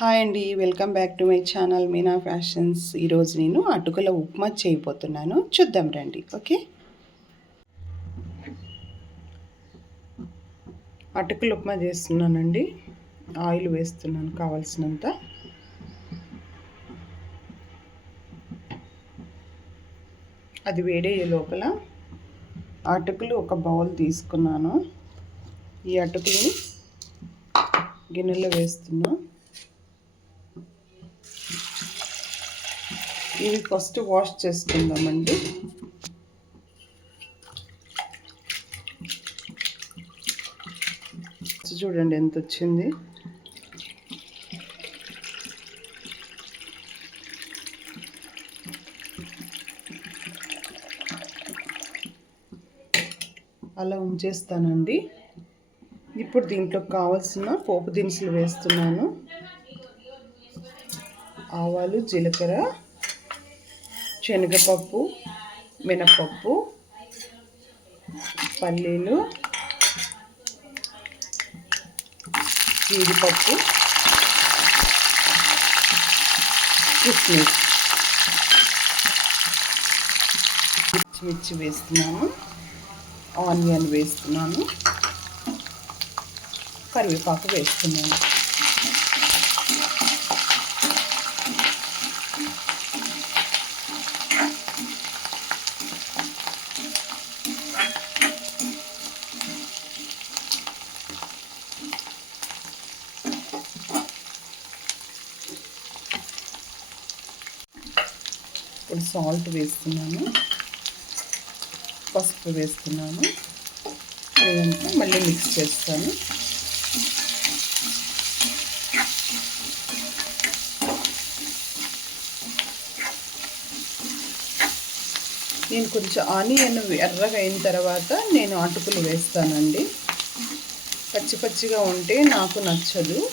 Hi అండి welcome back to my channel Meena fashions. ఈరోజు నేను అటుకుల ఉప్మా చేయబోతున్నాను. చూద్దాం రండి ఓకే? అటుకుల ఉప్మా చేస్తున్నానండి. ఆయిల్ వేస్తున్నాను కావాల్సినంత. అది వేడయ్యే లోపల అటుకులు ఒక బౌల్ తీసుకున్నాను. ఈ అటుకులు గిన్నెలో వేస్తున్నాను ఇవి ఫస్ట్ వాష్ చేసుకుందామండి. చూడండి ఎంత వచ్చింది. అలా ఉంచేస్తానండి. ఇప్పుడు దీంట్లో కావాల్సిన పోపు దినుసులు వేస్తున్నాను. ఆవాలు జీలకర్ర శనగపప్పు మినపప్పు పల్లీలు జీడిపప్పు కిస్మిస్. మిర్చి వేస్తున్నాను ఆనియన్ వేస్తున్నాను కరివేపాకు వేస్తున్నాను. ఇప్పుడు సాల్ట్ వేస్తున్నాను. పసుపు వేస్తున్నాను. ఇదంతా మళ్ళీ మిక్స్ చేస్తాను. నేను కొంచెం ఆనియన్ ఎర్రగా అయిన తర్వాత నేను అటుకులు వేస్తానండి. పచ్చి పచ్చిగా ఉంటే నాకు నచ్చదు.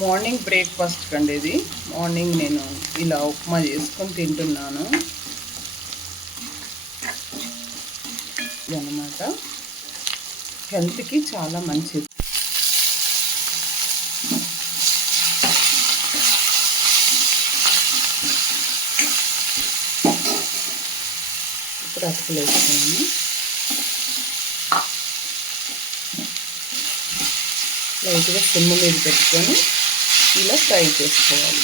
మార్నింగ్ బ్రేక్ఫాస్ట్ కండి ఇది. మార్నింగ్ నేను ఇలా ఉప్మా చేసుకొని తింటున్నాను. ఇదన్నమాట హెల్త్కి చాలా మంచిది. ఇప్పుడు వేసుకున్నాను. లైట్గా సిమ్ మీద పెట్టుకొని ఇలా ఫ్రై చేసుకోవాలి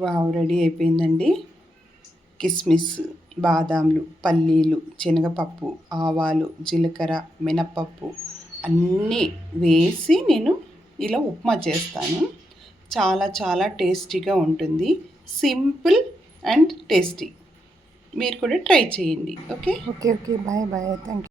వావ్ రెడీ అయిపోయిందండి. కిస్మిస్ బాదాంలు పల్లీలు శనగపప్పు ఆవాలు జీలకర్ర మినపప్పు అన్నీ వేసి నేను ఇలా ఉప్మా చేస్తాను. చాలా చాలా టేస్టీగా ఉంటుంది. Simple and tasty. మీరు కూడా ట్రై చేయండి. Okay? Okay okay. Bye bye. Thank you